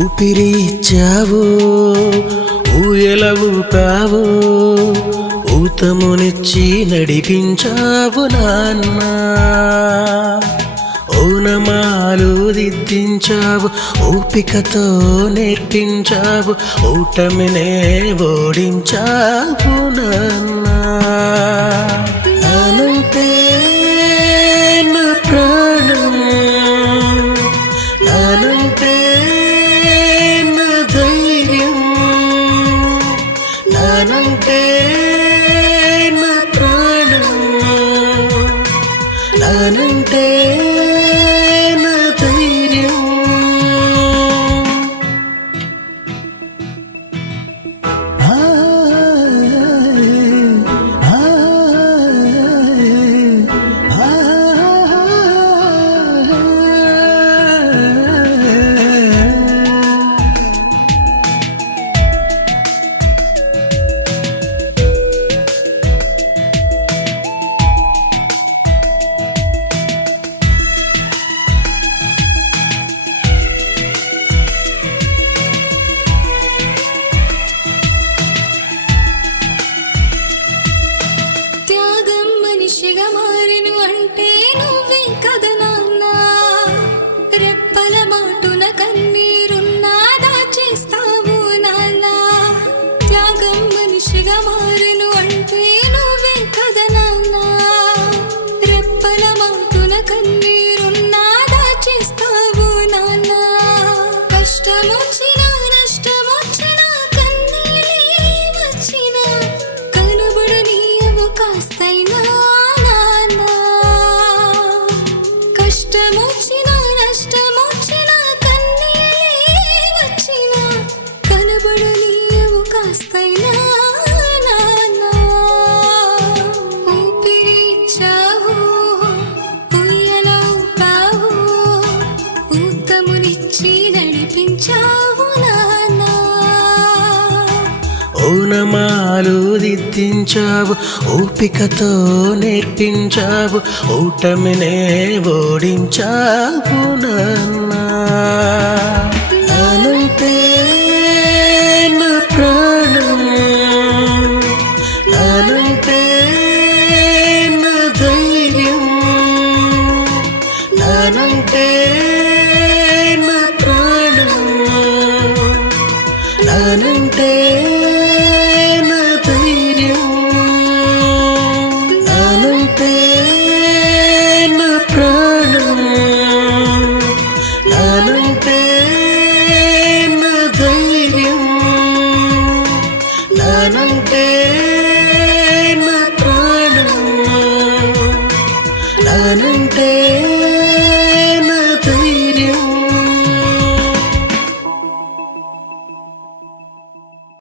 ఊపిరిచ్చావు ఊయలవుపావు ఊతమునిచ్చి నడిపించావు నాన్న ఓనమాలు దిద్దించావు ఓపికతో నేర్పించావు ఓటమినే ఓడించావు నాన్న నానంటే నా ప్రాణం నానంటే నా ధైర్యం నానంటే నా ప్రాణం నానంటే నా ధైర్యం మనిషిగా మారిను అంటే నువ్వే కదా నాన్న రెప్పల మాటున కన్నీరున్నా దాచేస్తావు నాన్న త్యాగం మనిషిగా మారిను అంటే నువ్వే కదా నాన్న రెప్పల మాటున కన్నీరున్నా దాచేస్తావు నాన్న కష్టమొచ్చినా నష్టమొచ్చినా కన్నీళ్ళే వచ్చినా కనుబడనీయవు కాస్తైనా కష్టమొచ్చినా నష్టమొచ్చినా కన్నీళ్ళే వచ్చినా కనబడనీయవు కాస్తైనా నాన్న ఊపిరిచ్చావు ఉయ్యలవుపావు ఊతమునిచ్చి నడిపించావు నాన్న ఓనమాలు దిద్దించావు ఓపికతో నేర్పించావు ఓటమినే ఓడించావు నాన్న